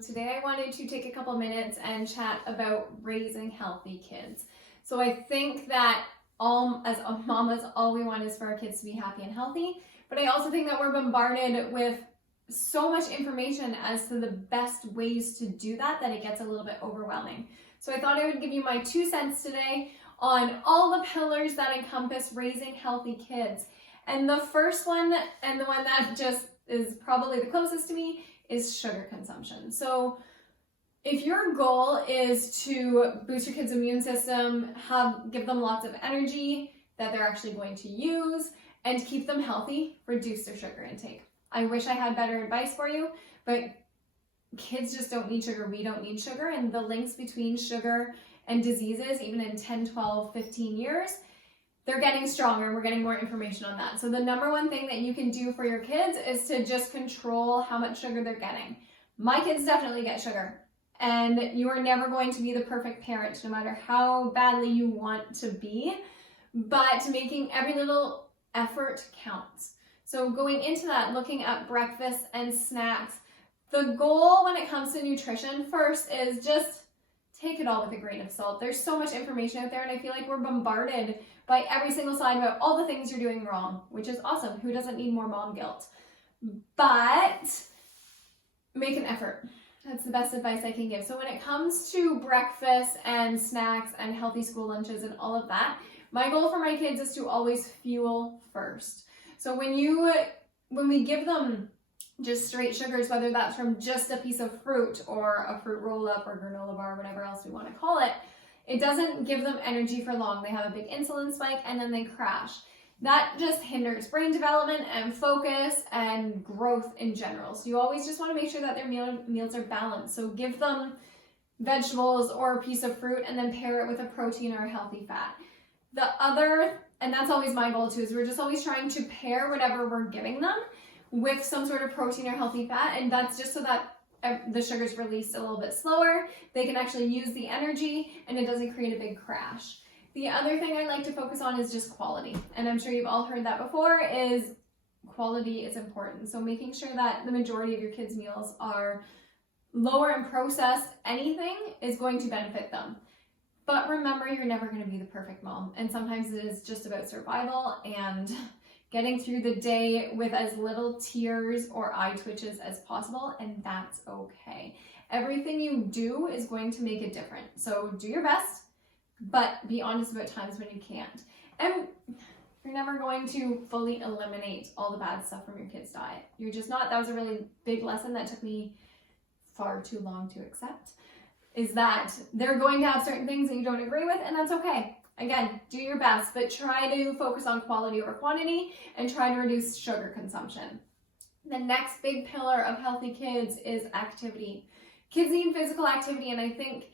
Today I wanted to take a couple minutes and chat about raising healthy kids. So I think that as mamas, all we want is for our kids to be happy and healthy, but I also think that we're bombarded with so much information as to the best ways to do that it gets a little bit overwhelming. So I thought I would give you my 2 cents today on all the pillars that encompass raising healthy kids. And the first one, and the one that just is probably the closest to me, is sugar consumption. So if your goal is to boost your kids' immune system, give them lots of energy that they're actually going to use, and keep them healthy, reduce their sugar intake. I wish I had better advice for you, but kids just don't need sugar. We don't need sugar, and the links between sugar and diseases, even in 10, 12, 15 years, they're getting stronger. We're getting more information on that. So the number one thing that you can do for your kids is to just control how much sugar they're getting. My kids definitely get sugar, and you are never going to be the perfect parent, no matter how badly you want to be, but making every little effort counts. So going into that, looking at breakfast and snacks, the goal when it comes to nutrition first is just take it all with a grain of salt. There's so much information out there, and I feel like we're bombarded by every single side about all the things you're doing wrong, which is awesome. Who doesn't need more mom guilt? But make an effort. That's the best advice I can give. So when it comes to breakfast and snacks and healthy school lunches and all of that, my goal for my kids is to always fuel first. So when we give them just straight sugars, whether that's from just a piece of fruit or a fruit roll-up or granola bar, whatever else we want to call it, it doesn't give them energy for long. They have a big insulin spike and then they crash. That just hinders brain development and focus and growth in general. So you always just want to make sure that their meals are balanced. So give them vegetables or a piece of fruit and then pair it with a protein or a healthy fat. And that's always my goal too, is we're just always trying to pair whatever we're giving them with some sort of protein or healthy fat, and that's just so that the sugar's released a little bit slower, they can actually use the energy, and it doesn't create a big crash. The other thing I like to focus on is just quality, and I'm sure you've all heard that before, is quality is important. So making sure that the majority of your kids' meals are lower in processed anything is going to benefit them. But remember, you're never going to be the perfect mom, and sometimes it is just about survival and getting through the day with as little tears or eye twitches as possible, and that's okay. Everything you do is going to make a difference. So do your best, but be honest about times when you can't. And you're never going to fully eliminate all the bad stuff from your kids' diet. You're just not. That was a really big lesson that took me far too long to accept, is that they're going to have certain things that you don't agree with, and that's okay. Again, do your best, but try to focus on quality over quantity and try to reduce sugar consumption. The next big pillar of healthy kids is activity. Kids need physical activity, and I think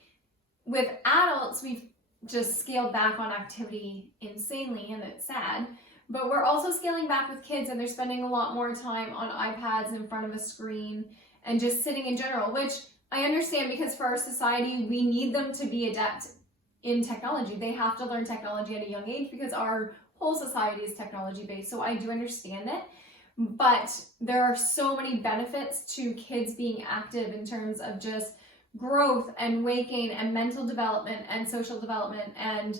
with adults, we've just scaled back on activity insanely, and it's sad, but we're also scaling back with kids, and they're spending a lot more time on iPads in front of a screen and just sitting in general, which I understand, because for our society, we need them to be adept in technology. They have to learn technology at a young age because our whole society is technology based. So I do understand it, but there are so many benefits to kids being active in terms of just growth and waking and mental development and social development and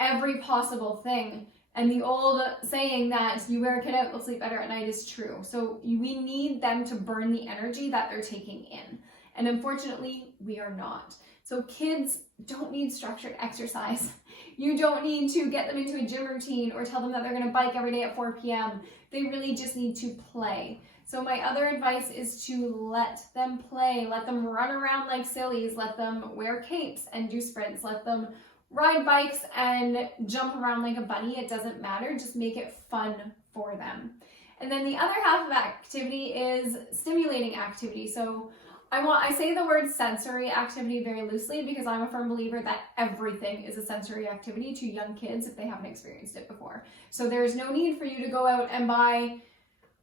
every possible thing. And the old saying that you wear a kid out, they'll sleep better at night is true. So we need them to burn the energy that they're taking in. And unfortunately, we are not. So kids don't need structured exercise. You don't need to get them into a gym routine or tell them that they're going to bike every day at 4 p.m. They really just need to play. So my other advice is to let them play. Let them run around like sillies. Let them wear capes and do sprints. Let them ride bikes and jump around like a bunny. It doesn't matter. Just make it fun for them. And then the other half of activity is stimulating activity. So I say the word sensory activity very loosely because I'm a firm believer that everything is a sensory activity to young kids if they haven't experienced it before. So there's no need for you to go out and buy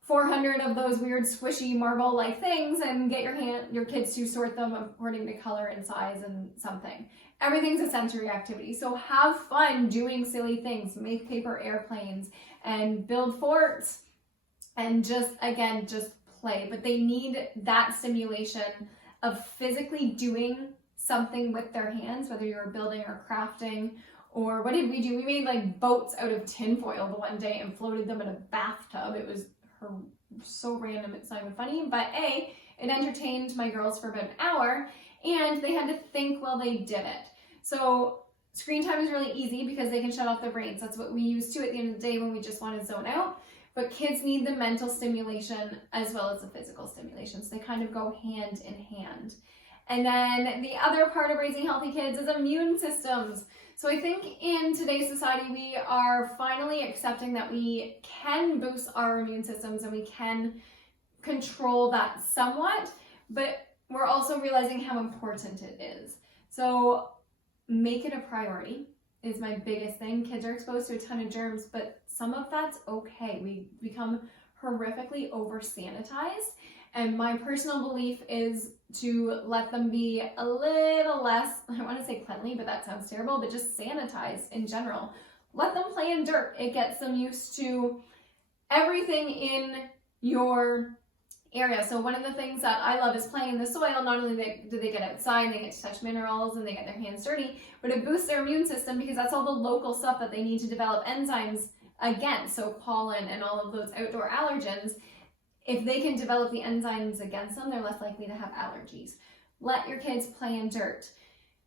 400 of those weird squishy marble-like things and get your kids to sort them according to color and size and something. Everything's a sensory activity. So have fun doing silly things. Make paper airplanes and build forts and just play. But they need that stimulation of physically doing something with their hands, whether you're building or crafting, or what did we do? We made like boats out of tinfoil the one day and floated them in a bathtub. It was so random, it's not even funny, but it entertained my girls for about an hour, and they had to think while they did it. So screen time is really easy because they can shut off their brains. That's what we use too at the end of the day when we just want to zone out. But kids need the mental stimulation as well as the physical stimulation. So they kind of go hand in hand. And then the other part of raising healthy kids is immune systems. So I think in today's society, we are finally accepting that we can boost our immune systems and we can control that somewhat, but we're also realizing how important it is. So make it a priority is my biggest thing. Kids are exposed to a ton of germs, but some of that's okay. We become horrifically over-sanitized, and my personal belief is to let them be a little less, I want to say cleanly, but that sounds terrible, but just sanitized in general. Let them play in dirt. It gets them used to everything in your area. So one of the things that I love is playing in the soil. Not only do they get outside, they get to touch minerals and they get their hands dirty, but it boosts their immune system because that's all the local stuff that they need to develop enzymes against. So pollen and all of those outdoor allergens, if they can develop the enzymes against them, they're less likely to have allergies. Let your kids play in dirt.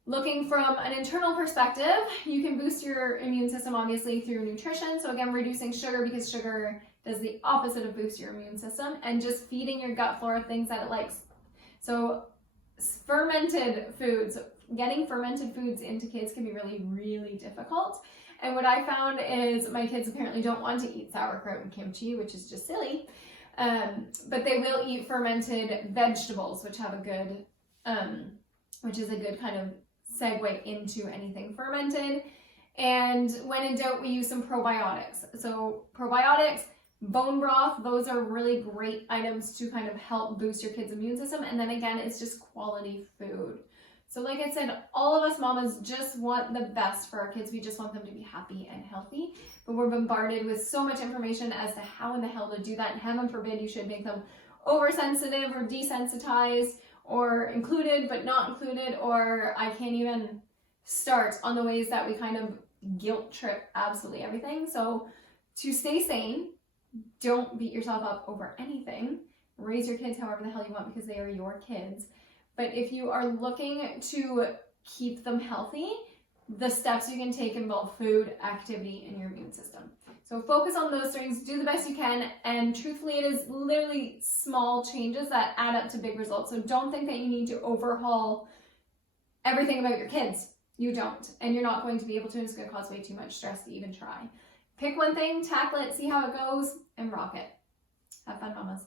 Looking from an internal perspective, you can boost your immune system obviously through nutrition. So again, reducing sugar, because sugar does the opposite of boost your immune system, and just feeding your gut flora things that it likes. So fermented foods, getting fermented foods into kids can be really, really difficult. And what I found is my kids apparently don't want to eat sauerkraut and kimchi, which is just silly. But they will eat fermented vegetables, which have a good, which is a good kind of segue into anything fermented. And when in doubt, we use some probiotics. So probiotics, bone broth, those are really great items to kind of help boost your kid's immune system. And then again, it's just quality food. So like I said, all of us mamas just want the best for our kids. We just want them to be happy and healthy. But we're bombarded with so much information as to how in the hell to do that. And heaven forbid you should make them oversensitive or desensitized or included but not included, or I can't even start on the ways that we kind of guilt trip absolutely everything. So to stay sane, don't beat yourself up over anything. Raise your kids however the hell you want because they are your kids. But if you are looking to keep them healthy, the steps you can take involve food, activity, and your immune system. So focus on those things, do the best you can, and truthfully, it is literally small changes that add up to big results. So don't think that you need to overhaul everything about your kids. You don't, and you're not going to be able to, and it's going to cause way too much stress to even try. Pick one thing, tackle it, see how it goes, and rock it. Have fun, mamas.